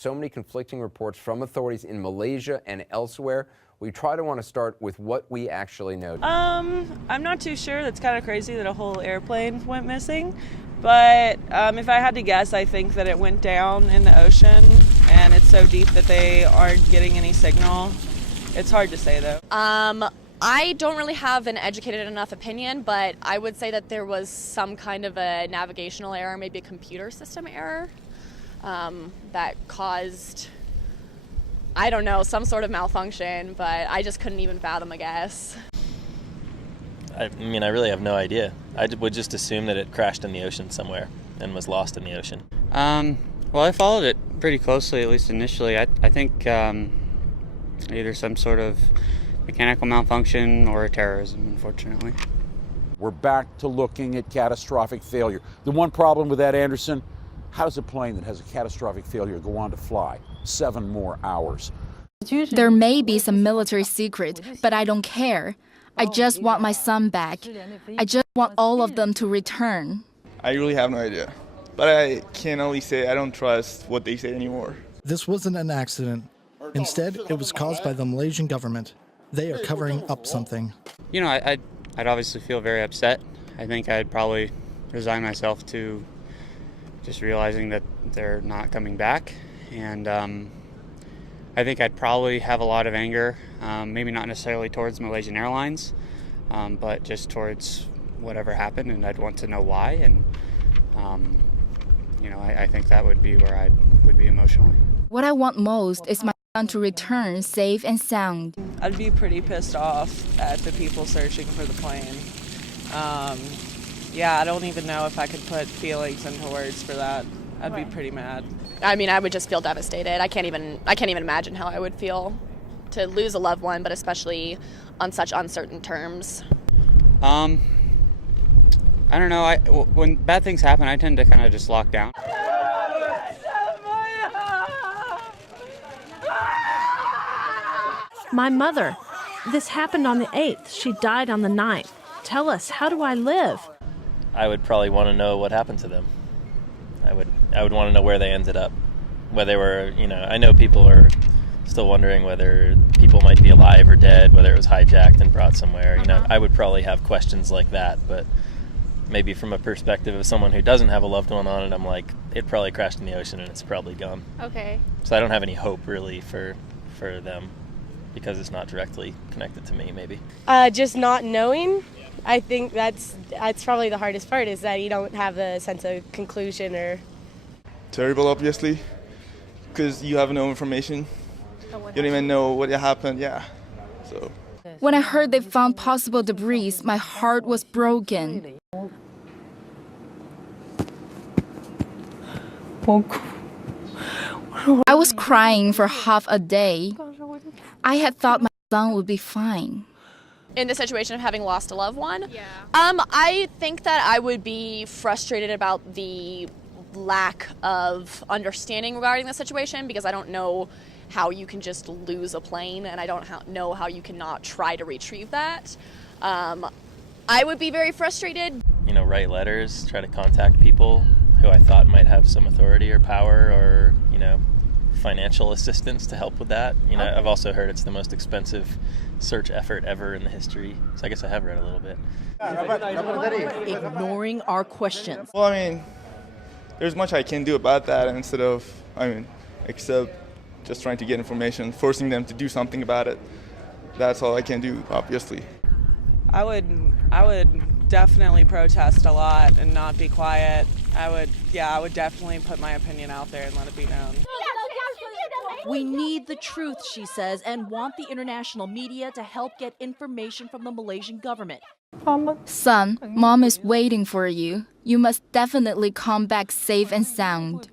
So many conflicting reports from authorities in Malaysia and elsewhere. We want to start with what we actually know. I'm not too sure. That's kind of crazy that a whole airplane went missing. But if I had to guess, I think that it went down in the ocean and it's so deep that they aren't getting any signal. It's hard to say though. I don't really have an educated enough opinion, but I would say that there was some kind of a navigational error, maybe a computer system error, that caused, I don't know, some sort of malfunction, but I just couldn't even fathom a guess. I mean, I really have no idea. I would just assume that it crashed in the ocean somewhere and was lost in the ocean. Well, I followed it pretty closely, at least initially. I think either some sort of mechanical malfunction or terrorism, unfortunately. We're back to looking at catastrophic failure. The one problem with that, Anderson, how does a plane that has a catastrophic failure go on to fly 7 more hours? There may be some military secret, but I don't care. I just want my son back. I just want all of them to return. I really have no idea. But I can only say I don't trust what they say anymore. This wasn't an accident. Instead, it was caused by the Malaysian government. They are covering up something. You know, I'd obviously feel very upset. I think I'd probably resign myself to just realizing that they're not coming back. And I think I'd probably have a lot of anger, maybe not necessarily towards Malaysian Airlines, but just towards whatever happened, and I'd want to know why. And, you know, I think that would be where I would be emotionally. What I want most is my son to return safe and sound. I'd be pretty pissed off at the people searching for the plane. Yeah, I don't even know if I could put feelings into words for that. I'd be pretty mad. I mean, I would just feel devastated. I can't even imagine how I would feel to lose a loved one, but especially on such uncertain terms. I don't know. When bad things happen, I tend to kind of just lock down. My mother. This happened on the 8th. She died on the 9th. Tell us, how do I live? I would probably want to know what happened to them. I would want to know where they ended up. Whether they were, you know, I know people are still wondering whether people might be alive or dead, whether it was hijacked and brought somewhere. You know, I would probably have questions like that, but maybe from a perspective of someone who doesn't have a loved one on it, I'm like, it probably crashed in the ocean and it's probably gone. Okay. So I don't have any hope really for them because it's not directly connected to me, maybe. Just not knowing. I think that's probably the hardest part, is that you don't have a sense of conclusion or... Terrible, obviously, because you have no information. You don't even know what happened, yeah. So. When I heard they found possible debris, my heart was broken. I was crying for half a day. I had thought my son would be fine. In the situation of having lost a loved one, I think that I would be frustrated about the lack of understanding regarding the situation, because I don't know how you can just lose a plane, and I don't know how you cannot try to retrieve that. I would be very frustrated. You know, write letters, try to contact people who I thought might have some authority or power or, you know, financial assistance to help with that. You know, I've also heard it's the most expensive search effort ever in the history. So I guess I have read a little bit. Ignoring our questions. Well, I mean, there's much I can do about that except just trying to get information, forcing them to do something about it. That's all I can do, obviously. I would definitely protest a lot and not be quiet. I would definitely put my opinion out there and let it be known. We need the truth, she says, and want the international media to help get information from the Malaysian government. Son, Mom is waiting for you. You must definitely come back safe and sound.